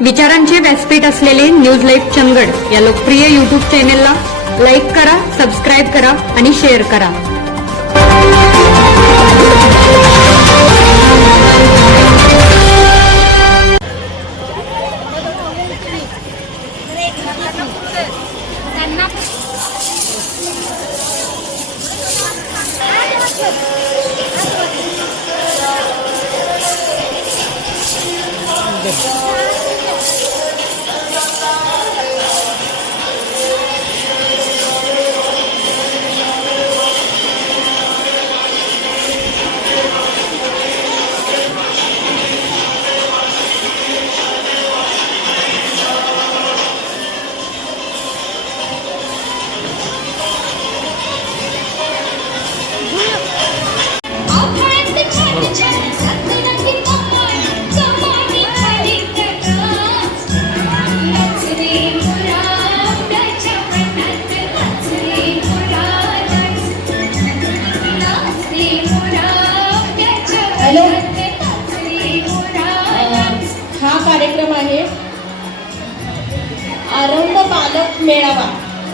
विचारांचे व्यासपीठ असलेले न्यूज लाईव्ह चंगड या लोकप्रिय युट्यूब चॅनेलला लाईक करा सबस्क्राईब करा आणि शेअर करा.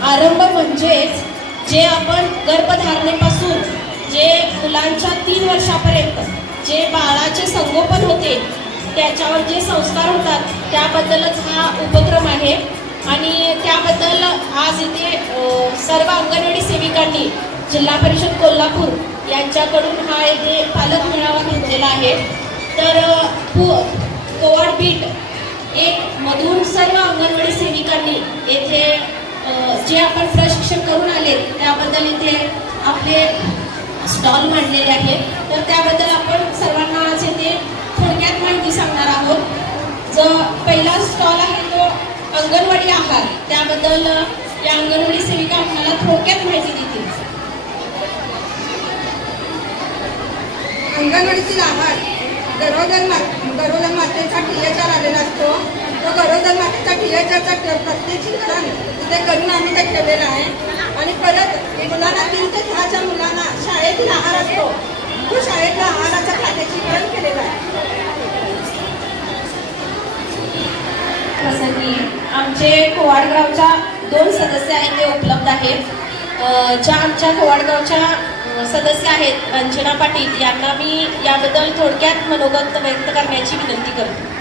आरंभ म्हणजेच जे आपण गर्भधारणेपासून जे मुलांच्या तीन वर्षापर्यंत जे बाळाचे संगोपन होते त्याच्यावर जे संस्कार होतात त्याबद्दलच हा उपक्रम आहे. आणि त्याबद्दल आज इथे सर्व अंगणवाडी सेविकांनी जिल्हा परिषद कोल्हापूर यांच्याकडून हा इथे पालक मेळावा घेतलेला आहे. तर अ, कोवाड बीट एक मधून सर्व अंगणवाडी सेविकांनी येथे जे आपण प्रशिक्षण करून आले त्याबद्दल इथे आपले स्टॉल मांडलेले आहेत. तर त्याबद्दल आपण सर्वांना आज इथे थोडक्यात माहिती सांगणार आहोत. जो पहिला स्टॉल आहे तो अंगणवाडी आहार त्याबद्दल या अंगणवाडी सेविका आपल्याला थोडक्यात माहिती देतील. अंगणवाडीतील आहार गरोदर मा गरोदर मातेचा टीएचआर आलेला असतो. तो गरोदर मातेचा टीएचआरचा प्रत्यक्षीकरण ते करून आम्ही ते ठेवलेलं आहे. आणि परत मुलांना तीन ते सहाच्या मुलांना शाळेतील आहार असतो. तो शाळेतल्या खात्याची गरज केलेलं आहे. प्रसंगी आमचे कोवाडगावच्या दोन सदस्य आहेत ते उपलब्ध आहेत. ज्या आमच्या कोवाडगावच्या सदस्य आहेत अंजना पाटील यांना मी याबद्दल थोडक्यात मनोगत व्यक्त करण्याची विनंती करतो.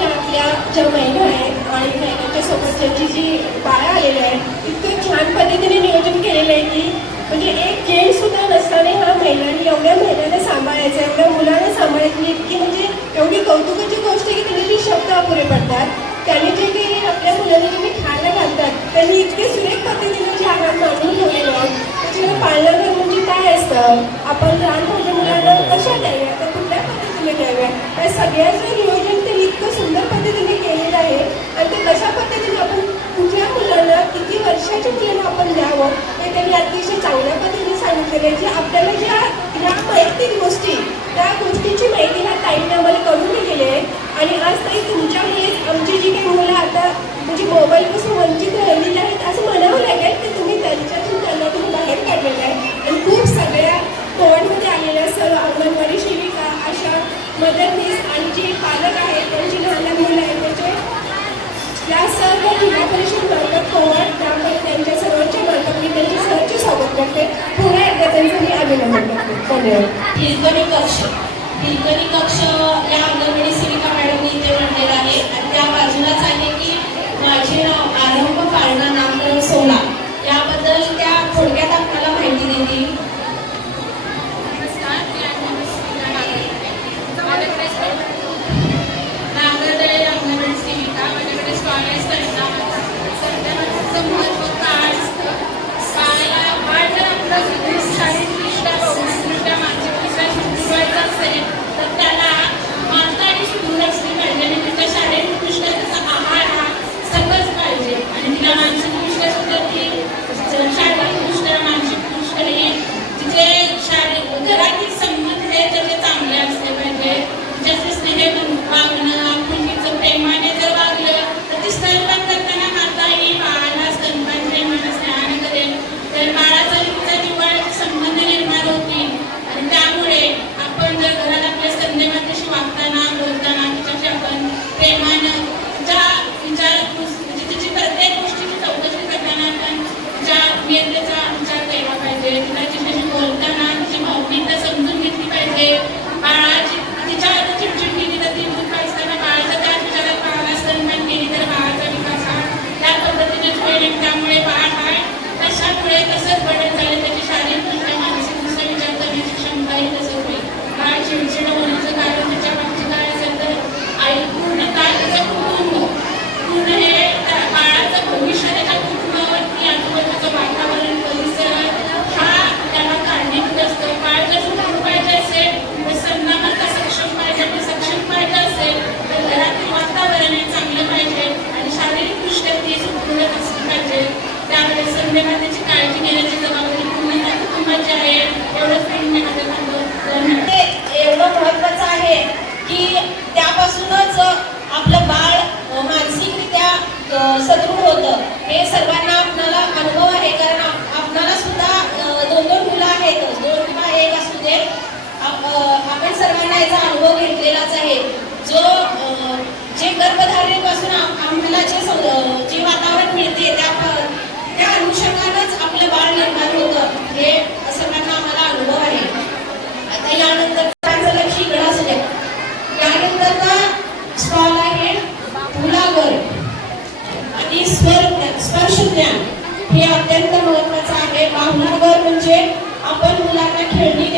ज्या आपल्या ज्या महिला आहेत आणि महिलांच्या सोबत ज्यांची जी बाया आलेल्या आहेत इतकं छान पद्धतीने नियोजन केलेलं आहे की म्हणजे एक जेंट सुद्धा नसताना ह्या महिलांनी एवढ्या महिलांना सांभाळायचं एवढ्या मुलांना सांभाळायची इतकी म्हणजे एवढी कौतुकाची गोष्ट आहे की जे शब्द अपुरे पडतात त्यांनी जे काही आपल्या मुलांना जे काही खायला घालतात त्यांनी इतके सुरेख पद्धतीने जे आहार मांडून ठेवलेले आहेत त्याच्यावर पाळणाघर म्हणजे काय असतं? आपण लहान माझ्या मुलांना कशा द्याव्या? तर कुठल्या पद्धतीने द्याव्या? या सगळ्याचं नियोजन इतकं सुंदर पद्धतीने केलेलं आहे. आणि ते कशा पद्धतीने आपण कुठल्या मुलांना किती वर्षाच्या मुलांना आपण द्यावं हे त्यांनी अतिशय चांगल्या पद्धतीने सांगितलेलं आहे. की आपल्याला ज्या ह्या माहिती गोष्टी त्या गोष्टीची माहिती ह्या ताईने आम्हाला करून दिलेली आहे. आणि आज ताई तुमच्यामुळे आमची जी काही मुलं आता म्हणजे मोबाईलपासून वंचित राहिलेली आहेत असं म्हणावं लागेल ऑपरेशन जिल्हा परिषद मार्फत त्यामुळे त्यांच्या सर्वांच्या मार्फत मी त्यांचे सर्वांचे स्वागत करते. पुन्हा एकदा त्यांचं मी अभिनंदन करते. धन्यवाद. हिरकणी कक्ष. हिरकणी कक्ष या अंगणवाडी सेविका मॅडमनी इथे म्हणलेला आहे. आणि त्या बाजूलाच आहे की माझे नाव आरव सर्वांना आपणाला अनुभव आहे कारण आपणाला सुद्धा दोन दोन मुलं आहेतच. दोन किंवा एक असू दे. आपण सर्वांना याचा अनुभव घेतलेलाच आहे. जो जे गर्भधारणेपासून आम्हाला जे जे वातावरण मिळते त्या त्या अनुषंगानंच आपलं बाळ निर्माण होतं. हे सर्वांना आम्हाला अनुभव आहे. आता यानंतर हे अत्यंत महत्वाचं आहे. भावनावर म्हणजे आपण मुलांना खेळणी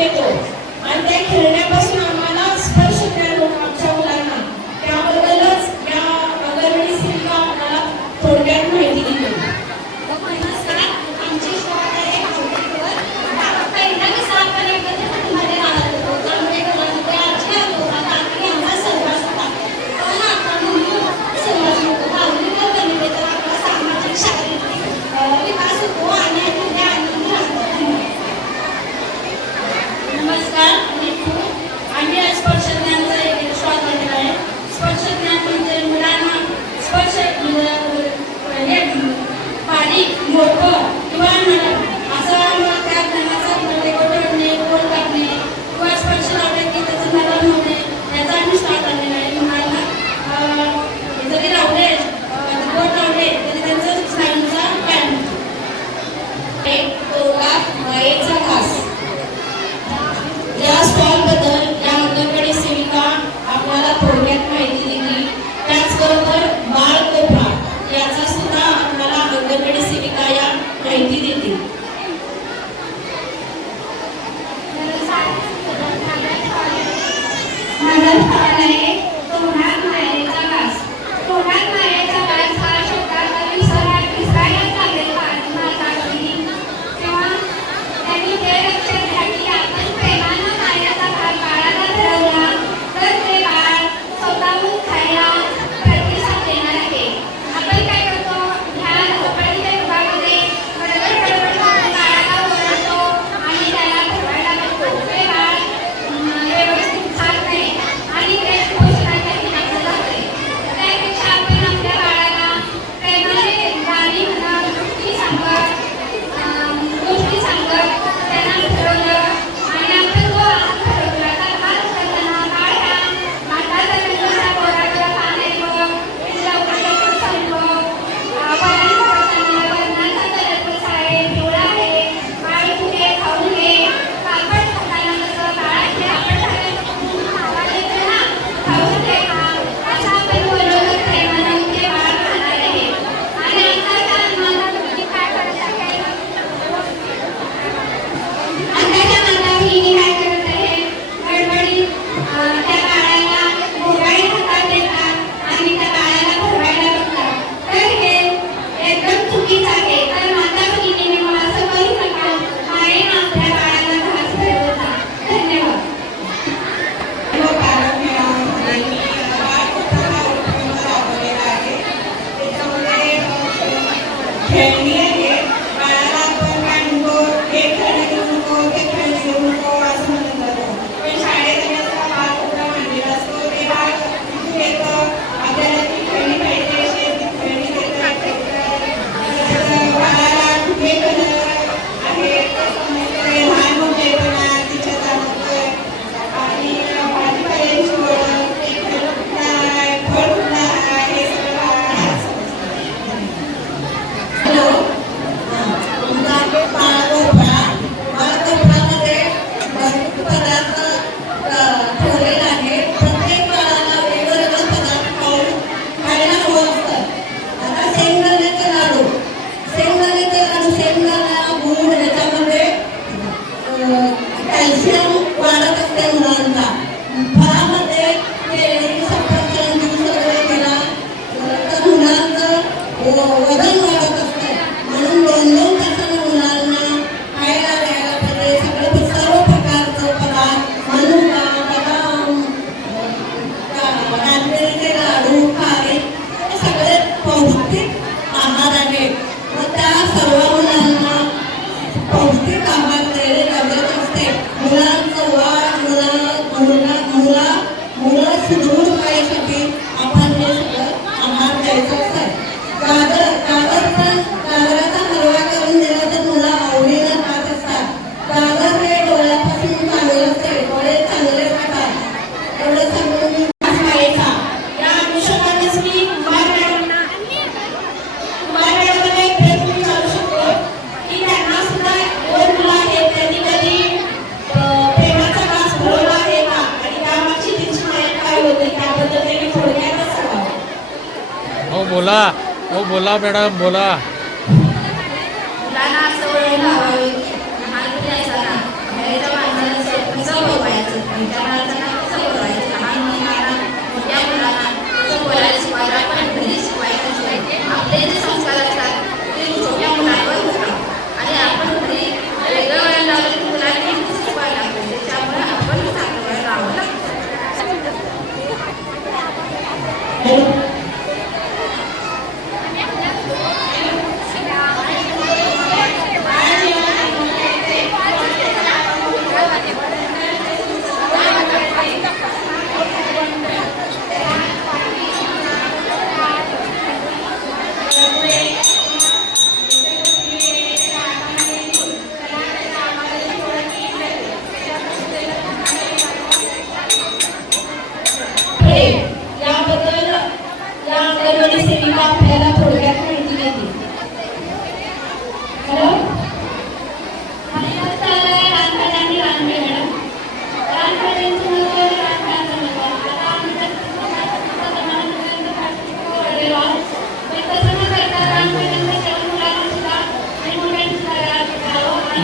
我为 बोला बेड़ा बोला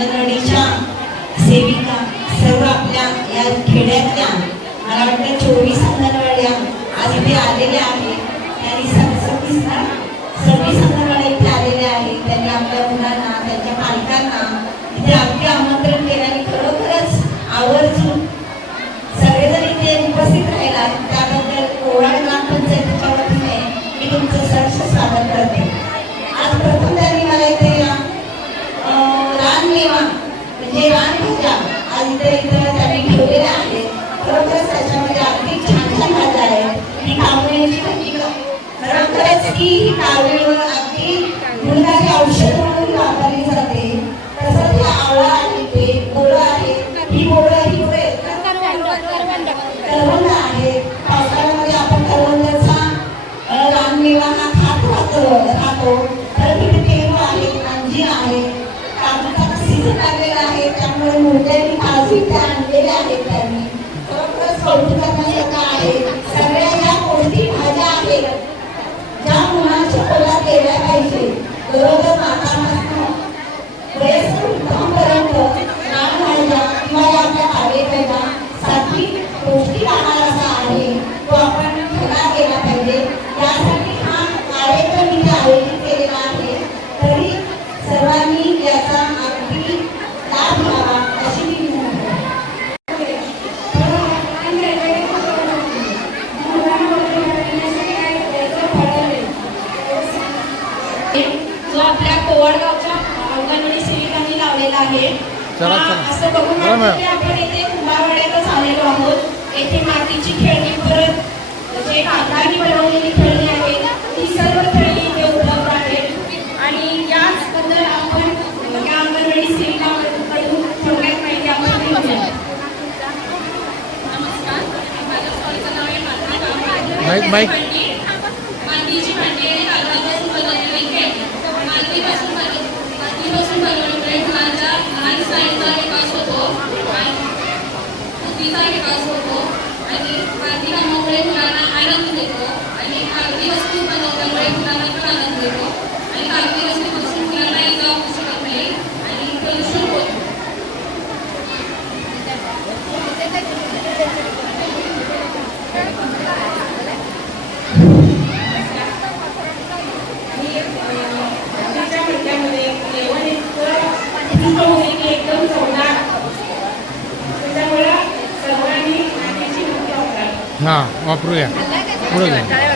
अंगणवाडीच्या सेविका सर्व आपल्या या खेड्यातल्या मला वाटतं चोवीस अंगणवाड्या आज इथे आलेल्या आहेत. हो. जातो परत इथे पेरू आहे त्यामुळे मोठ्यांनी काजू इथे आहेत त्यांनी. खरोखरच आहे. सगळ्या ह्या कोणती भाज्या आहेत? ज्या मुलांच्या पोलात गेल्या पाहिजे. बरोबर माता चला असं बघून आपण इथे कुंभारवाड्यातच आलेलो आहोत. येथे मातीची खेळणी परत जे हाताने खेळणी आहे ती सर्व खेळणी इथे आहे आणि याचबद्दल आपण या अंगणवाडी सेविका mike vamos pro E. Pro E.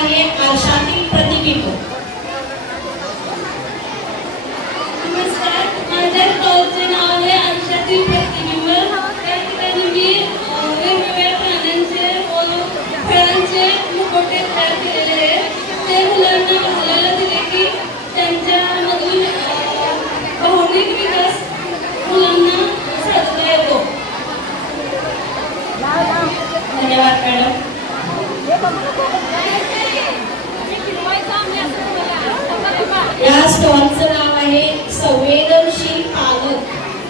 आहे. आरशातील प्रतिबिंब नमस्कार माझ्या स्टॉलचे नाव आहे आरशातील प्रतिबिंब त्या ठिकाणी मी अ, वेगवेगळ्या प्राण्यांचे व फळांचे मुखवटे तयार केलेले आहेत ते मुलांना घालायला दिले की त्यांच्यामधून अ, भावनिक विकास मुलांना साधता येतो धन्यवाद मॅडम या स्टॉलचं नाव आहे संवेदनशील पालक.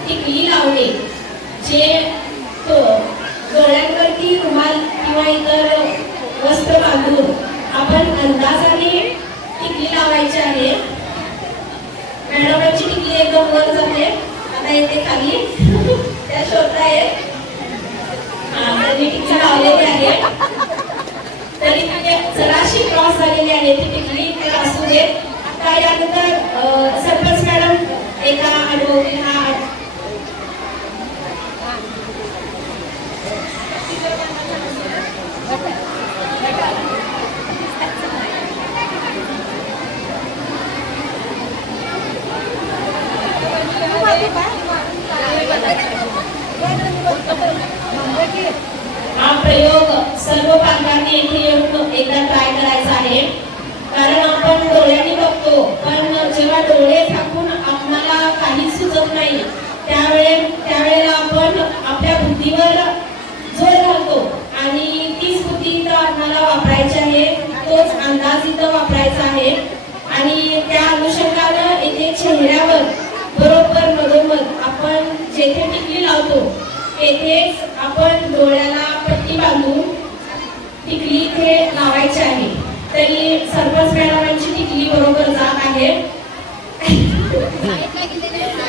टिकली लावणे. जे डोळ्यांवरती रुमाल किंवा इतर वस्त्र बांधून आपण अंदाजाने टिकली लावायची आहे. मॅडमांची टिकली एकदम वर जाते. आता येते खाली. त्या शोधतायत आहेत त्यांनी टिकली लावलेली आहे. तरी म्हणजे जराशी क्रॉस झालेली आहे. ती टिकली असू दे सरपंच एका हा प्रयोग सर्व पालकांनी इथे येऊन एकदा पण डोळे झाकून आपणाला काहीच सुचत नाही. त्यावेळे त्यावेळेला आपण आपल्या बुद्धीवर जोर घालतो. आणि तीच बुद्धी इथं आपणाला वापरायची आहे. तोच अंदाज इथं वापरायचा आहे. आणि त्या अनुषंगानं इथे चेहऱ्यावर बरोबर मधोमध आपण जेथे टिकली लावतो तेथेच आपण डोळ्याला पट्टी बांधून टिकली इथे लावायची आहे. तरी सर्वच मॅडमांची टिकली बरोबर जात आहे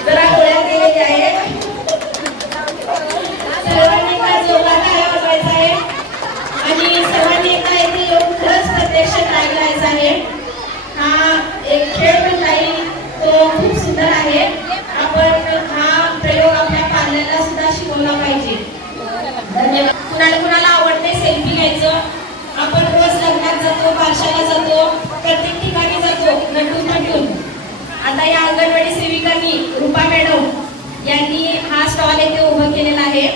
जरा डोळ्यात गेलेली आहे सर्वांनी एकदा जोरदार टाळ्या वाजवायचा आहे आणि सर्वांनी एकदा येथे येऊन खरंच प्रत्यक्ष ट्राय करायचा आहे हा एक खेळ म्हणता येईल तो खूप सुंदर आहे. आपण हा प्रयोग आपल्या पाल्याला सुद्धा शिकवला पाहिजे. धन्यवाद. कुणाला कुणाला आवडते सेल्फी घ्यायचं? आपण रोज लग्नात जातो बारशाला जातो प्रत्येक ठिकाणी जातो नटून नटून. आता या अंगणवाडी सेविकांनी रुपा मॅडम यांनी हा स्टॉल येथे उभं केलेला आहे.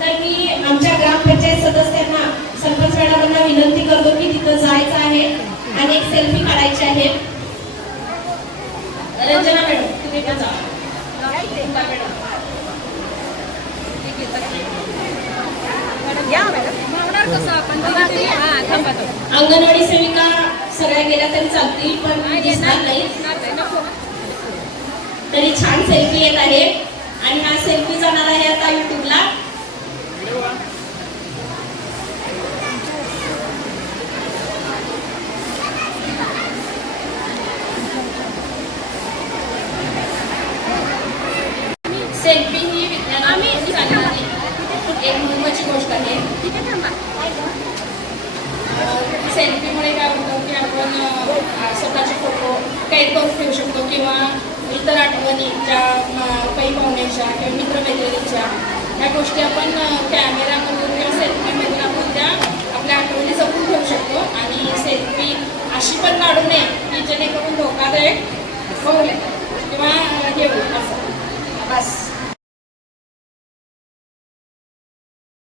तर मी आमच्या ग्रामपंचायत सदस्यांना सरपंच मॅडमांना विनंती करतो की तिथं जायचं आहे आणि एक सेल्फी काढायची आहे. रंजना मॅडम तुम्ही पण जा रुपा मॅडम अंगणवाडी सेविका सगळ्या गेल्या तरी चालतील पण दिसणार नाही. तरी छान सेल्फी येत आहे. आणि हा सेल्फी जाणार आहे आता युट्यूबला सेल्फी ही विज्ञानामध्ये चालणारी एक महत्वाची गोष्ट आहे सेल्फीमुळे काय होतं की आपण अ, स्वतःचे फोटो कैद करून ठेवू शकतो किंवा इतर आठवणी ज्या म, काही पाहुण्याच्या किंवा मित्रमैत्रिणीच्या ह्या गोष्टी आपण कॅमेरामधून किंवा सेल्फीमधून आपण त्या आपल्या आठवणी जपून ठेवू शकतो. आणि सेल्फी अशी पण काढू नये की जेणेकरून धोकादायक होऊ किंवा हे होईल असं